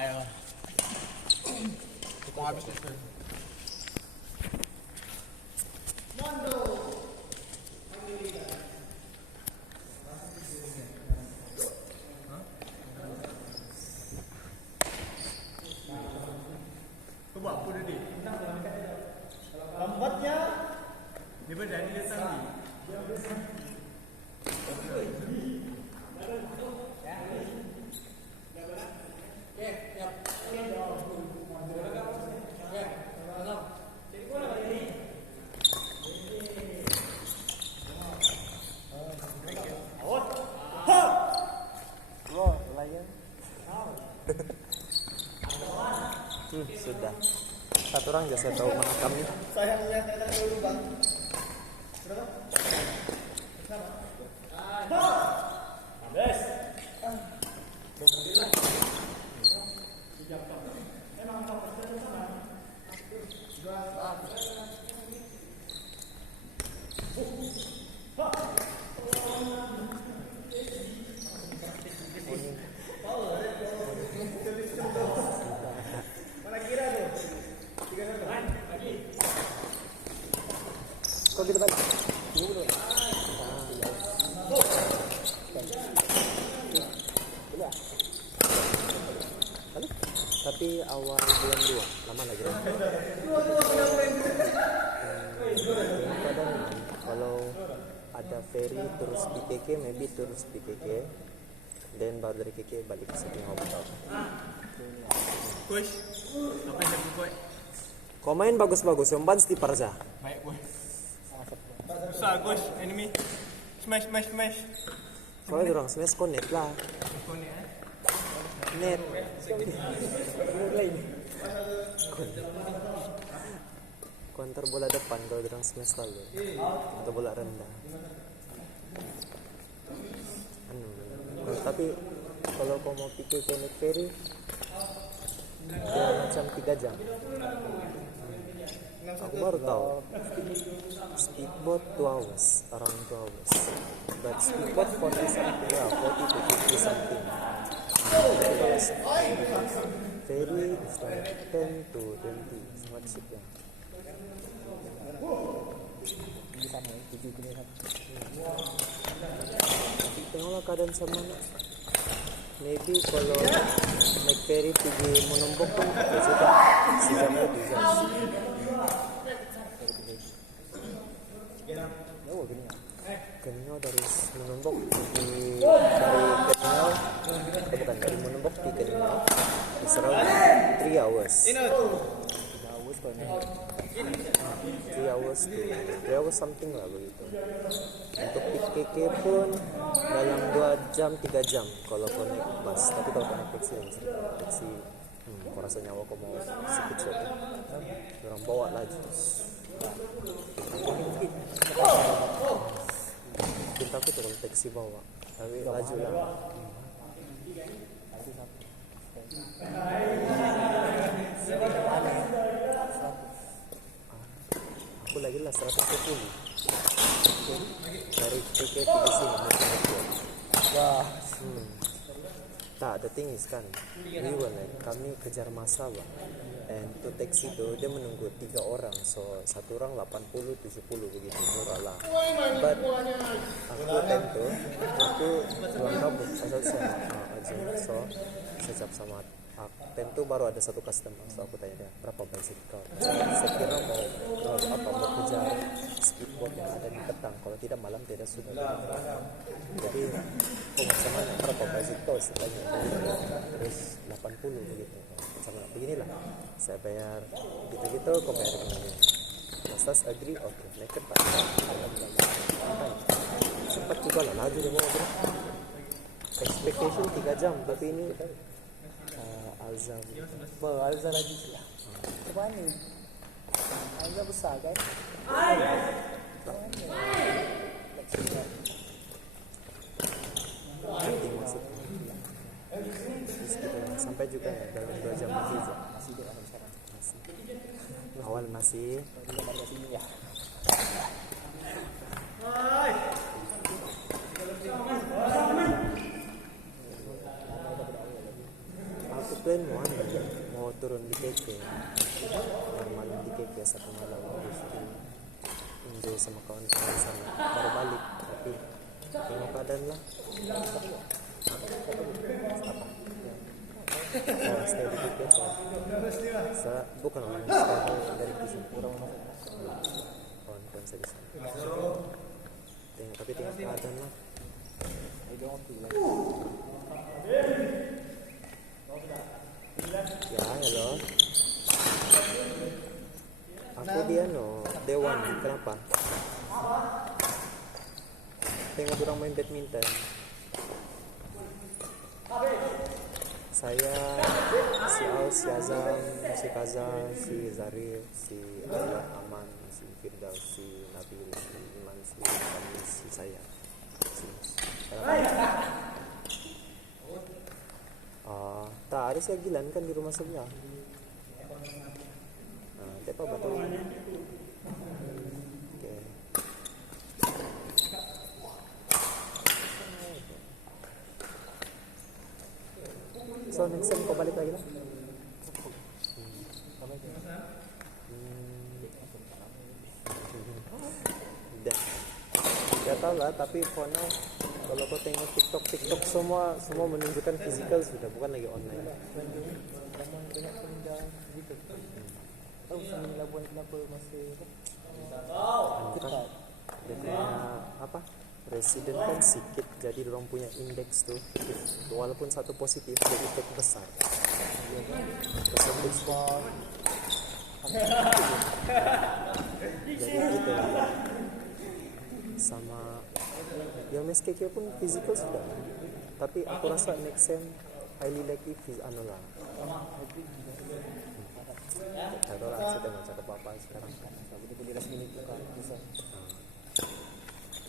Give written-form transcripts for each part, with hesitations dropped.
ya. Mau habis itu. Coba apa dia? Lambatnya. Dia berani datang ni. Sudah. Satu orang aja saya tahu mana kami. Sayangnya saya dulu bang. Habis. Kau kita balik. Tapi awal bulan 2 lama lagi. Kalau ada ferry terus di KK, maybe terus di KK, dan baru dari KK balik ke sini hotel. Coach, apa yang aku buat? Kau main bagus-bagus, umpan di Parza. Baik boy. Susah coach, enemy. Smash, smash, smash. Soalnya orang smash connect lah. Connect Net. Counter bola depan kalau orang smash lalu atau bola rendah. Tapi kalau kau mau pikir connect ferry, dia macam 3 jam. Aku baru tahu. Speedboat 2 hours, around 2 hours. But speedboat 40 something, yeah, 40 to 50 something. Ferry is like 10 to 20, sangat cheap ya. Tengoklah keadaan sama nak. Maybe kalau naik ferry pergi Monombok pun sudah sejam lebih jam. Kenyal dari Monombok pergi dari Monombok pergi Kenyal is around 3 hours. 3 hours something lah begitu. Untuk PKK pun dalam 2 jam 3 jam kalau kau naik bus. Tapi kalau kau naik taksi kau rasa nyawa kau mau sikit saja. Orang bawa laju. Cinta aku tuh kalau taksi bawa, tapi laju lah. Aku lagi lah 120 dari tiket di sini. Wah. Tak, the thing is kan, kami kejar masa bang. And to taxi itu dia menunggu 3 orang, so 1 orang 80-70 begitu, murah lah. But aku tentu, aku pulang kampung asal saya aja, so sejak sama tentu baru ada 1 customer, so aku tanya dia berapa basic kau. Saya kira mau kejar speedboat yang ada di petang, kalau tidak malam tidak sudah. Jadi kau macam mana berapa basic kau sebanyak terus 80 begitu. Sama beginilah, saya bayar gitu-gitu, kau bayar dengan Mastas agree, oke, naked pak. Sempat juga lah laju dia mau bro. Expectation 3 jam, tapi ini Alza lagi sih. Coba nih, Alza besar kan? Sampai juga ya dalam 2 jam lagi aja. Masih di sekarang. Masih. Awal masih. Ya. Aku plan mau turun di KK, malam di KK satu malam, habis itu enjoy sama kawan-kawan sana, baru balik. Tapi tengok keadaan lah. Apa? Oh, stay di KK. Bukan orang stay dari di sini, kawan-kawan saya di sana. Tapi tengok keadaan lah. Ya, halo. Aku dia Dewan. Kenapa? Tengok orang main badminton. Saya, si Aus, si Azam, si Kaza, si Zarif, si Ayat, Aman, si Firdaus, si Nabil, si Iman, si Kamis, si saya. Tak ada si Agilan kan di rumah sebelah. Apa betul? Okay. So next time kau balik lagi lah. Gak tau lah, tapi for now kalau kau tengok TikTok semua menunjukkan physical sudah, bukan lagi online. Kan dia punya apa? Presiden kan sikit, jadi orang punya indeks tuh, walaupun satu positif jadi efek besar. Jadi gitu. Sama ya MSKK pun physical sudah, tapi aku rasa next sem highly likely lah. Tak tahu lah, saya tengok cakap apa sekarang. Betul-betul di last minute buka bisa.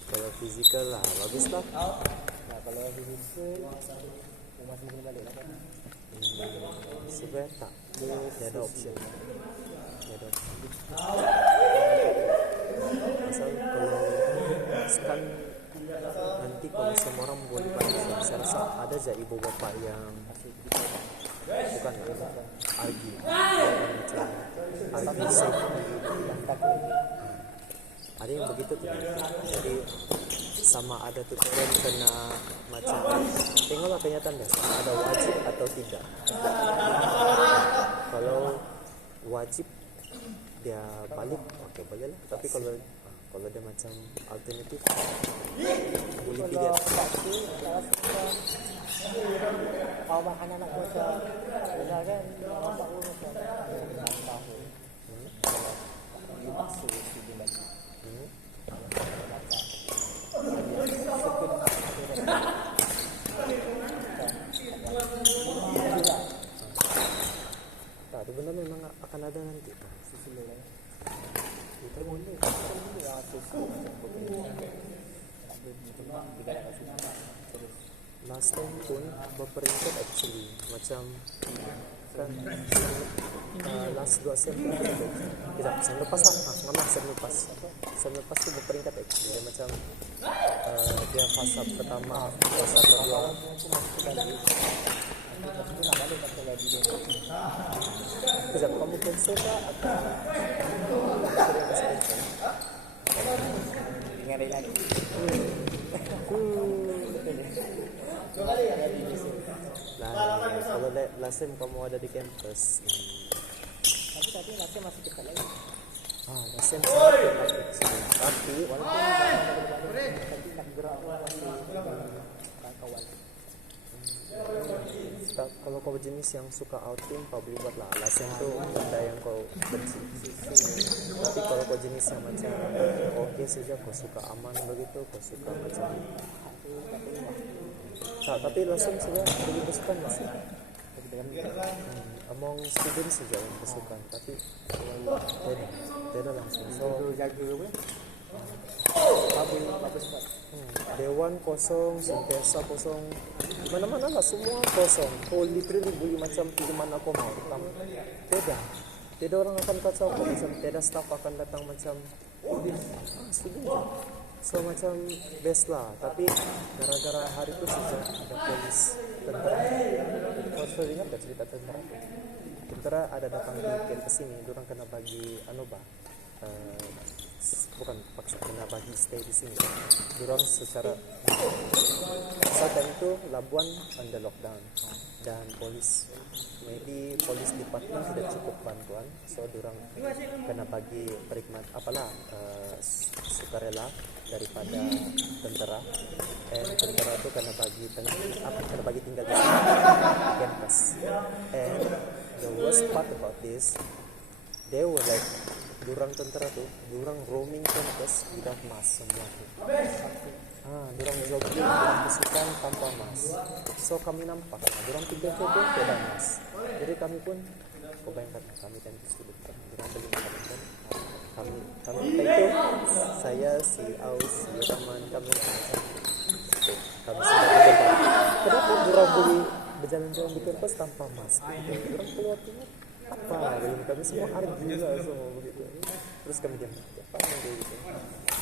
Kalau physical lah bagus lah. Nah, kalau physical masih kena balik lah kan. Sebenarnya tak, dia ada option. Pasal kalau sekarang nanti kalau semua orang boleh balik, saya rasa ada aja ibu bapa yang bukan argue safe. Ada yang begitu tuh. Jadi sama ada tuh kalian kena macam tengoklah kenyataan deh, ada wajib atau tidak. Kalau wajib dia balik, oke boleh lah. Tapi kalau dia macam alternatif boleh tidak. Kalau makan anak bocah benar kan nampak lu macam tahu. Masuk di dalam. Itu benar memang akan ada nanti. Kita boleh last time pun berperingkat actually macam kan last 2 sem tidak sem lepas tu berperingkat actually dia macam dia fasa pertama, fasa kedua. Sekejap, kamu cancel kah atau ingat lagi? Kalau last time kamu ada di campus, tapi last time masih dekat lagi. Last time sangat dekat tapi walaupun tapi nak gerak masih kawan. Kalau kau jenis yang suka outing, kau boleh buat lah. Alasan tu benda yang kau benci. Tapi kalau kau jenis yang macam okey saja, kau suka aman begitu, kau suka macam tak, tapi alasan saja lebih kesukaan masih. Among students saja yang kesukaan, tapi beda langsung. So jaga apa? Bagus. Dewan kosong, Sintesa kosong, mana-mana lah semua kosong. Kau literally boleh macam pilih mana kau mau. Tidak orang akan kacau kau macam tidak staff akan datang macam sudah. So macam best lah. Tapi gara-gara hari itu saja ada polis tentara. Kau ingat gak cerita tentara? Tentara ada datang di camp sini, orang kena bagi bukan paksa kena bagi stay di sini. Orang secara saat itu Labuan under lockdown dan polis department tidak cukup bantuan, so orang kena bagi perkhidmat sukarela daripada tentara, and tentara itu kena bagi tinggal di sini di campus. And the worst part about this, they were like, durang tentara tuh, durang roaming campus without mask semua tuh. Durang jogging, durang bersihkan tanpa mask. So kami nampak, durang 3 foto tidak mask. Jadi kami pun, kau bayangkan, kami tentu student, durang beli makanan kan. Kami itu, saya, si Aus, si Roman, kami sudah berdebat. Kenapa durang beli berjalan-jalan di campus tanpa mask? Durang keluar tuh apa? Kami semua argue lah semua begitu. Terus kami diam, apa yang gitu?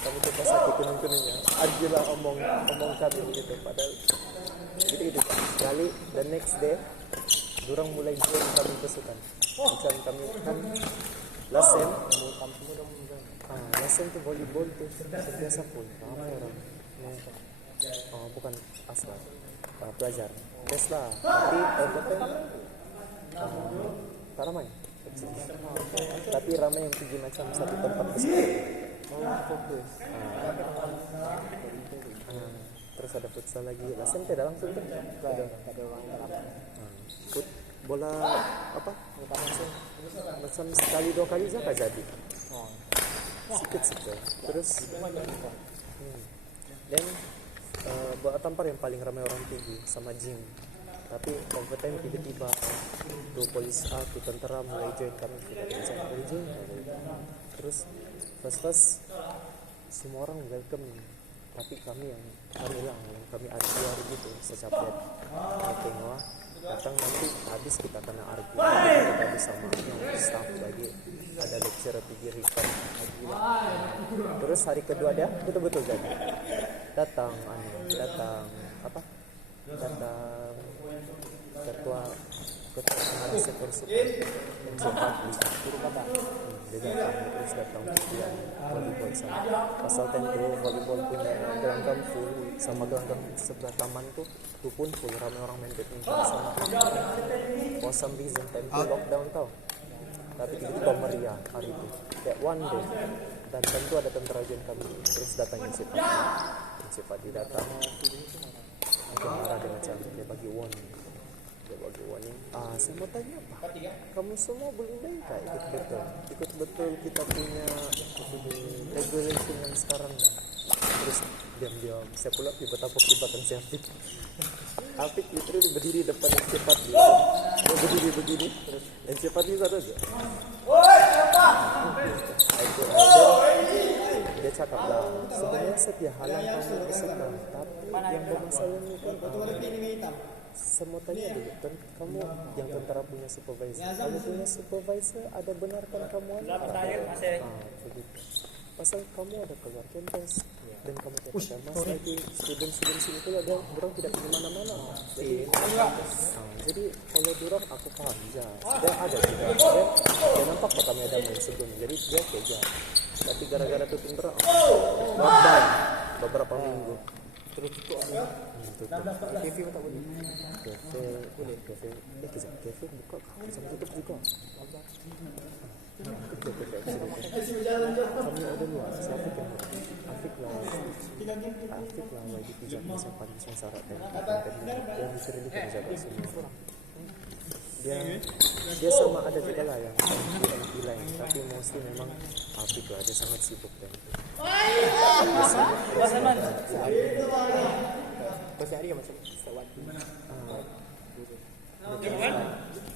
Kami coba sakit kuningnya, argue lah omong kami begitu. Padahal gitu. Kali the next day, durang mulai join kami pasukan. Macam kami kan last sem tuh volleyball tuh biasa full. Ramai orang. Bukan asal pelajar. Tes lah, tapi overtime tak ramai. Tapi ramai yang pergi macam satu tempat besar. Fokus. Terus ada futsal lagi. Langsung tidak langsung tuh. Ada orang. Bola apa? Macam sekali 2 kali saja jadi. Sikit. Terus dan buat tampar yang paling ramai orang pergi sama gym. Tapi overtime tiba-tiba tuh polis tuh tentara mulai join kami, kita mulai join. Terus first semua orang welcome, tapi kami argue gitu secapek tengok datang nanti habis kita kena argue kita bersama staff lagi, ada lecturer pergi record lagi. Terus hari kedua dia betul-betul jadi datang ketua pengarah sektor super dia datang kemudian volleyball sama pasal tentu volleyball punya gelanggang full sama gelanggang sebelah taman tuh pun full, ramai orang main badminton sama for some reason tentu lockdown tau, tapi tiba-tiba meriah hari itu that one day. Dan tentu ada tentara jen kami, terus datang Insipati datang dia marah dengan cara dia bagi warning. Saya mau tanya apa? Kamu semua boleh baik ikut betul kita punya regulation yang sekarang. Terus diam-diam saya pula betapa kelibatan si Afik literally berdiri depan Insipati. Dia berdiri begini, Insipati sadar aja. Dia cakap lah, sebenarnya setiap hal yang kamu rasakan, tapi yang bermasalah ini kan semua tanya dulu, kamu yang tentara punya supervisor, kamu punya supervisor ada benarkan kamu begitu. Pasal kamu ada keluar campus dan kamu tidak ada mas lagi student sini itu ada orang tidak di mana-mana. Jadi kalau durang aku paham ya, dia ada juga. Dia nampak kok kami ada main sebelum, jadi dia kerja. Tapi gara-gara itu tentara lockdown beberapa minggu. Terus tutup kafe tak boleh. Kafe buka sama tutup juga. Kami ada luar, Afik lah lagi pijak yang paling syarat dan dia literally kena jaga semua. Dia sama ada juga lah yang lain, tapi mostly memang Afik lah, dia sangat sibuk dan hari macam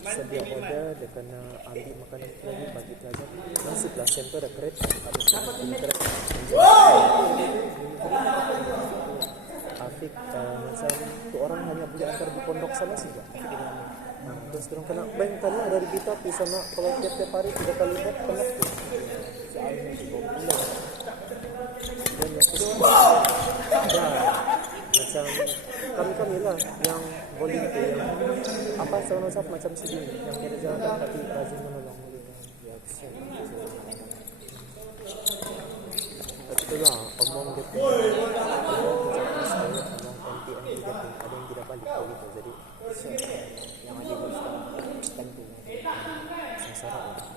sedia order, dia kena ambil makanan lagi bagi pelajar. Masih kelas sem tu ada kereta, Afik macam tu orang hanya boleh antar di pondok sana saja. Terus orang kena bank kali dari kita di sana kalau tiap hari 3 kali buat kena tu. Dan macam kami lah yang volunteer yang apa sama-sama macam segini yang kita jalankan tapi rajin menolong gitu. Ya kesian. Tapi itulah omong gitu omong anti gitu ada yang tidak balik gitu jadi Yang ada di tentu. sengsara lah.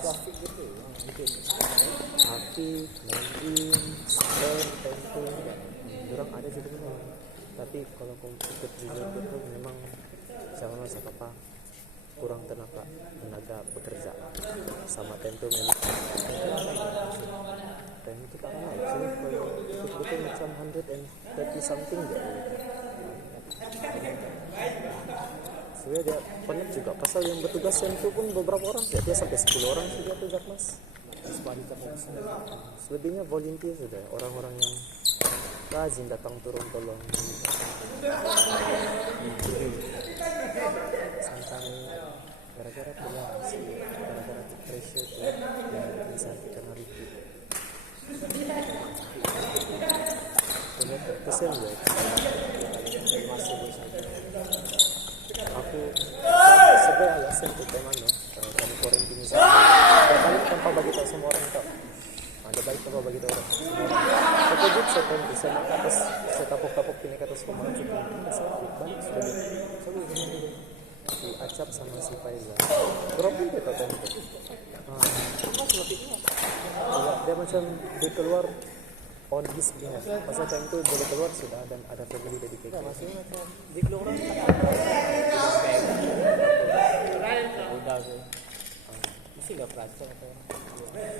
Traffic gitu yang bikin. Api, main, spam, tentu orang ada jadi benar tapi kalau kau ikut resort itu memang jangan rasa apa kurang tenaga bekerja sama tentu memang tentu tak naik sih kalau ikut macam 130 something ya sebenarnya dia penat juga pasal yang bertugas yang itu pun beberapa orang dia sampai 10 orang sudah tugas mas selebihnya volunteer sudah orang-orang yang rajin datang turun tolong santai gara-gara tugas gara-gara pressure tuh yang bisa kena review kesian gue aku sebenarnya alasan tuh teman kami quarantine kami tanpa bagi tahu semua orang tau ada baik tanpa bagi tahu semua orang aku juga saya bisa ke atas saya tapuk-tapuk ini ke atas semua orang juga balik sudah si Acap sama si Faiza berapa pun dia tahu tempo dia macam dia keluar on his behalf pasal time itu boleh keluar sudah dan ada family dedicated Maksudnya macam di keluar udah tu. Mesti dah perasa atau.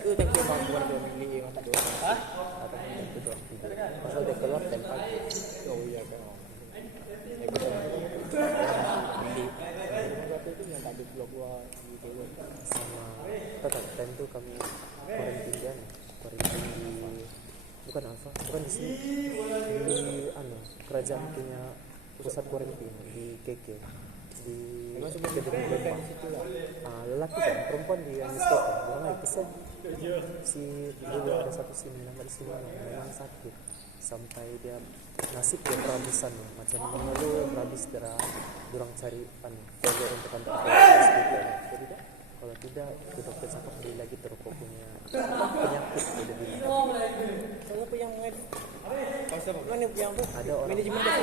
Tu tak kira bantuan dia milih macam tu. atau mungkin itu doang tidur pasal dia keluar time pagi Oh iya kan. Milih. Berapa itu yang tak ada keluar gitu. sama tetap time itu kami quarantine di bukan Alfa bukan di sini di kerajaan punya pusat quarantine di KK di Memang semua kita berikan di situ lah. lelaki kan perempuan di anesthesia orang lain pesan si dulu ada satu sini nama di sini memang sakit sampai dia nasib dia perabisan macam mengeluh berhabis darah durang cari follow untuk antar hospital jadi dah kalau tidak itu dokter cakap dia lagi terpukul punya penyakit dia bilang Siapa yang mengadu? Mana yang tu? ada orang Manajemen dah.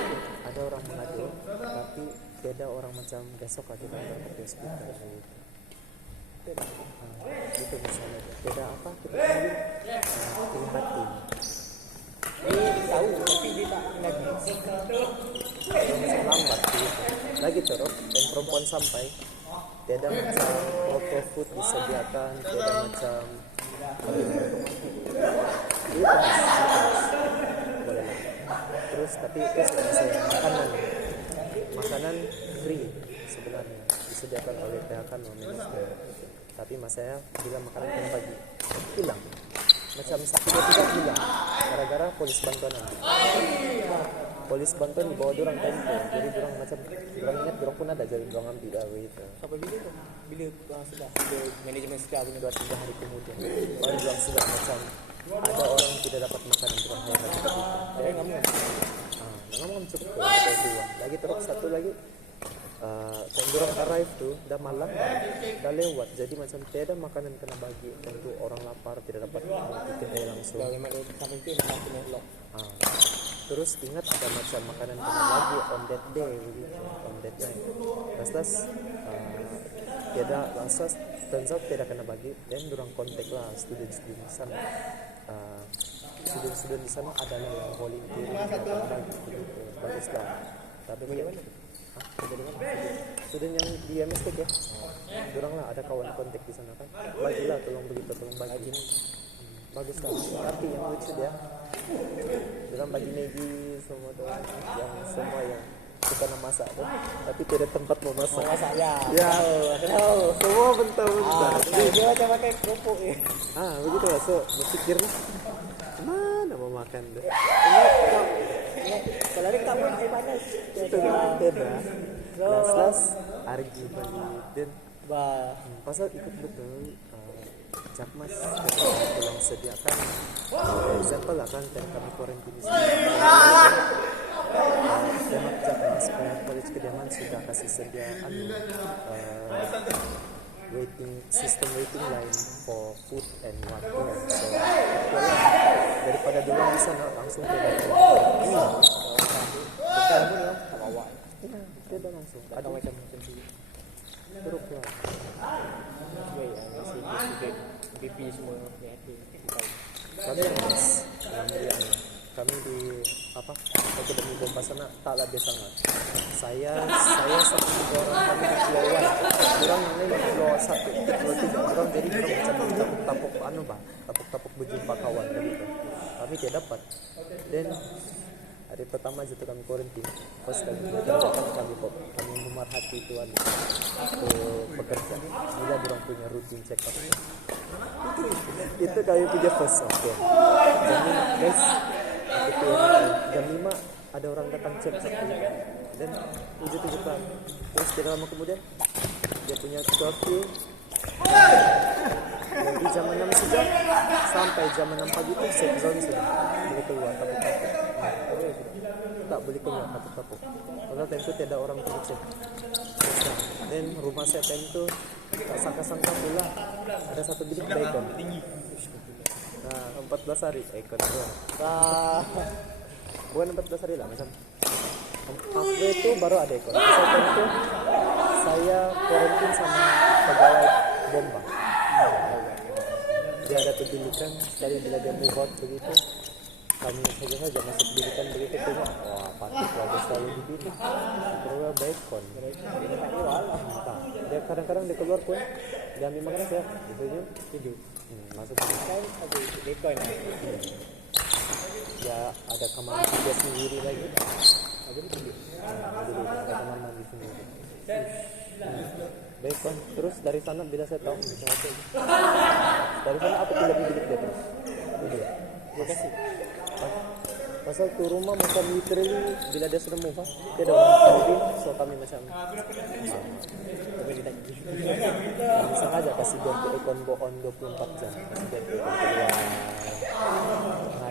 ada orang mengadu tapi beda orang macam besok aja kan ke hospital gitu. Gitu misalnya beda apa kita panggil tim batin Dia tahu tapi dia tak lagi. macam lambat gitu lagi terus dan perempuan sampai beda macam proper food disediakan beda macam itu boleh lah terus tapi itu saya makanan free sebenarnya disediakan oleh PHK non-manajemen tapi mas saya bilang makanan kena bagi hilang macam satu dua tiga hilang gara-gara polis bantuan nanti polis bantuan di bawah dorang tempo jadi dorang macam dorang ingat dorang pun ada jadi dorang ambil gitu Sampai bila tu? Bila sudah ada manajemen sekitar punya 2-3 hari kemudian baru dorang sudah macam ada orang yang tidak dapat makanan dorang hanya dapat itu Saya nggak mau. ngomong cukup ada dua lagi terus satu lagi kalau dorang arrive tuh dah malam dah lewat jadi macam tiada makanan kena bagi tentu orang lapar tidak dapat kedai langsung Dah memang sampai itu memang kena lock. terus ingat ada macam makanan kena bagi on that day begitu on that night lantas tiada lantas turns out tidak kena bagi dan dorang kontak lah student di sana student di sana adalah yang volunteer yang kena bagi begitu baguslah tapi bagaimana student yang di MSTEC ya dorang lah ada kawan kontak di sana kan bagilah tolong begitu tolong bagi bagus lah tapi yang lucu dia dorang bagi Maggi semua tuh yang semua yang suka nak masak tuh tapi tidak tempat mau masak Masak ya. ya semua bentar-bentar Dia macam pakai kerupuk ya. begitu lah so berpikir mana mau makan tuh Kalau dia tak mau air panas. itu kan beda las argi balik dan Bah. pasal ikut betul Jakmas tolong sediakan example lah kan dan kami quarantine di sini Demak Japan Superior College Kediaman sudah kasih sedia system waiting line for food and water. So daripada dulu di sana langsung ke dapur. Bukan pun lah, tak bawa. Iya, dia dah langsung. Tak tahu macam tu. Teruk lah. Baik, student BP semua yang ada. Kami yang best, kami di akademi bomba sana taklah biasa sangat. Saya satu tiga orang kami di floor 1, orang yang lain di floor 1, di floor 3, orang jadi kita macam tapuk berjumpa kawan begitu. Kami tidak dapat. Dan hari pertama aja tuh kami quarantine, pas kami bekerja kami memerhati itu pekerja. Bila orang punya rutin check up. Itu kami punya first oke. Jam 5 guys, jam 5 ada orang datang cek dan tujuh kan. Terus tidak lama kemudian dia punya curfew dari jam 6 saja sampai jam 6 pagi itu safe zone sudah boleh keluar tapuk-tapuk. Tak boleh keluar tapuk-tapuk. Padahal tentu tidak orang pergi cek. Dan rumah saya tentu tak sangka-sangka pula ada satu bilik bacon. Nah, 14 hari ekor doang. Bukan 14 hari lah, macam halfway itu baru ada ekor. Saya tentu saya quarantine sama pegawai bomba. Dia ada pendidikan, sekali bila dia move out begitu, kami saja masuk pendidikan begitu punya. Wah, patut bagus selalu di sini. Perlu bacon. Dia kadang-kadang dia keluar pun dia ambil makanan saya, itu je tidur. Masuk pendidikan, ada bacon. Ya ada kamar dia sendiri lagi. Ada kamar mandi sendiri. Bacon. Terus dari sana bila saya tahu dari sana aku pilih bilik dia terus. Terima kasih. Pasal tu rumah macam literally bila dia sudah move dia ada orang living, so kami macam bisa aja kasih dia untuk aircon go on 24 jam, kasih dia untuk keluar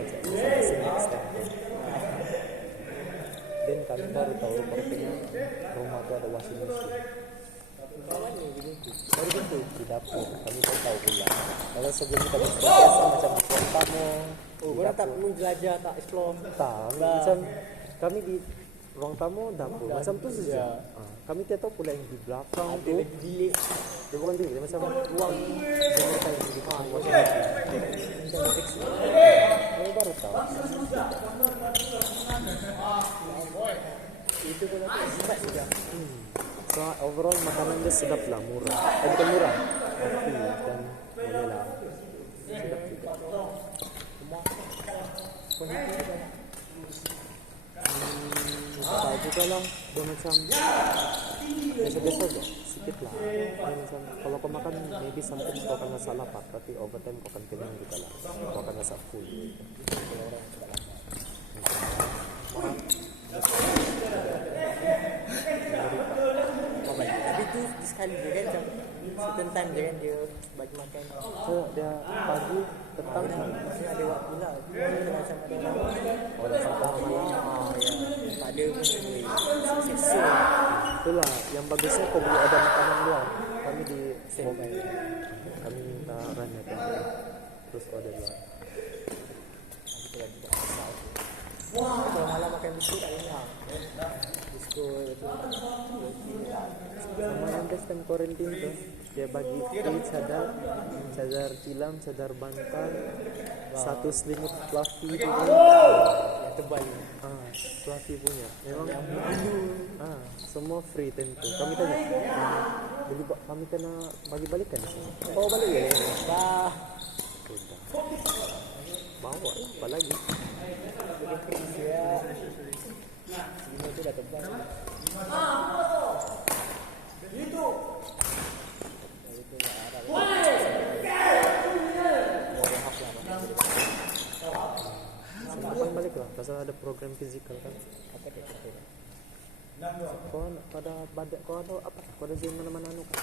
aja bisa next time. Dan kami baru tahu rupa-rupanya rumah tu ada washing machine. Baru gitu di dapur kami tahu pula. Kalau sebelum kami biasa macam ruang tamu. Korang tak perlu jelajah, tak explore. Tak, macam kami di ruang tamu dapur macam tu saja. Kami tidak tahu pula yang di belakang tu. Bilik. Dia bukan bilik, dia macam ruang yang mereka yang di belakang. Kami baru tahu. Itu pun aku sempat juga. So overall makanan dia sedap lah, murah. Bukan murah, tapi dan boleh lah. Sedap juga. Tak juga lah, dia macam biasa-biasa aja, sikit lah. Dia macam kalau kau makan maybe sometimes kau akan rasa lapar, tapi over time kau akan kenyang juga lah. Kau akan rasa full. Tapi tu sekali je kan macam certain time je kan dia bagi makan. So dia pagi, petang Maksudnya ada waktu lah. Dia macam ada orang. dah sampai malam. Tak ada pun sesa. Itulah yang bagusnya kau boleh ada makanan luar. Kami di Standby. kami minta run terus order luar. Kalau malam makan biskut tak kenyang. Biskut tu. Sama yang best time quarantine tu dia bagi free cadar tilam, cadar bantal, satu selimut fluffy tu pun. Yang tebal ni. Fluffy punya memang semua free tentu. Kami tanya beli kami kena bagi balikan di sini. Oh balik ya. Dah. Sudah. Bawa lah apa lagi. Boleh freeze ya. Selimut tu dah tebal. Sempatkan balik lah, pasal ada program fizikal kan. Apa dia kata? Kau pada badak kau ada apa? Kau ada zoom mana-mana anu kan?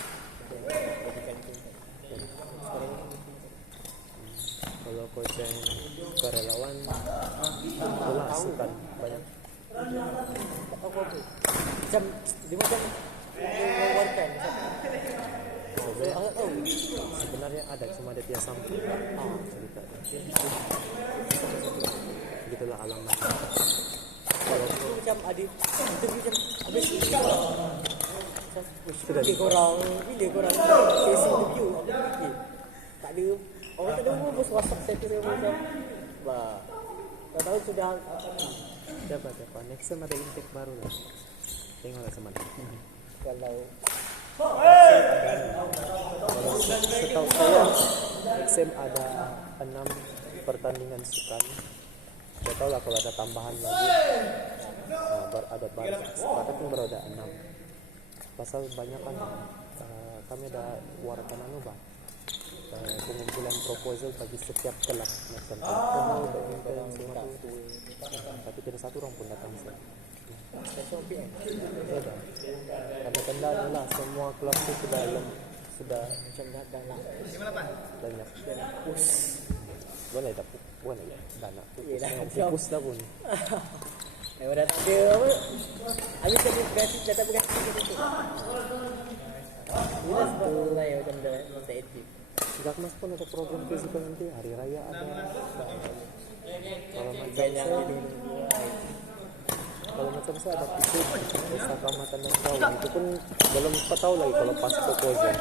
Kalau kau ceng kerelawan, itulah sukan banyak. Apa tu? Macam dia macam mengeluarkan. Tahu. Sebenarnya ada, cuma dia tiada sampul. Cerita. Begitulah alamat. Kalau tu macam adik interview macam habis bila korang sesi interview tak ada orang tak ada umur bos WhatsApp saya tu macam tak tahu sudah Siapa? Next time ada intake baru lah. Tengoklah sama mana. kalau Setahu saya next time ada 6 pertandingan sukan. Saya tahu lah kalau ada tambahan lagi. Ada baru. Sekarang pun baru ada 6. Pasal banyak kan kami ada warkan pengumpulan proposal bagi setiap kelab macam badminton semua tu. Tapi tidak satu orang pun datang sini. Karena kendala lah semua kelab tu sudah macam dah nak banyak. push Boleh dana Yelah, pupus dah pun. memang dah tak ada apa habis tadi berganti dah tak berganti macam tu bila sebab saya macam dah tak aktif Jakmas pun ada program fizikal nanti, hari raya ada. Kalau macam saya ada pikir Desa Kecamatan Nangkau itu pun belum tahu lagi kalau pas proposal.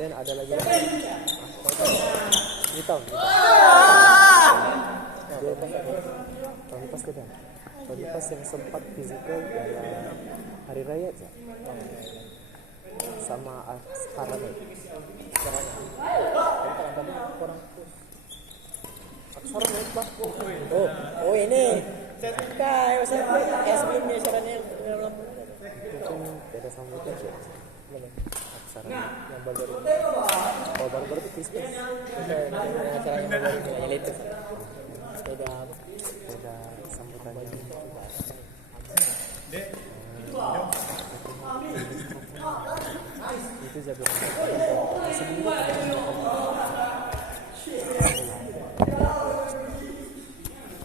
Dan ada lagi ini tahun tahun lepas ke dah? Tahun lepas yang sempat fizikal adalah hari raya aja. Sama sekarang Aksara naik bah. Oh ini. Kai sebelumnya syaratnya mungkin beda sama itu aja. Aksara yang baru baru itu Kristen. acara yang baru yang latest. Beda Sambutannya. Itu jago. Sebelumnya ada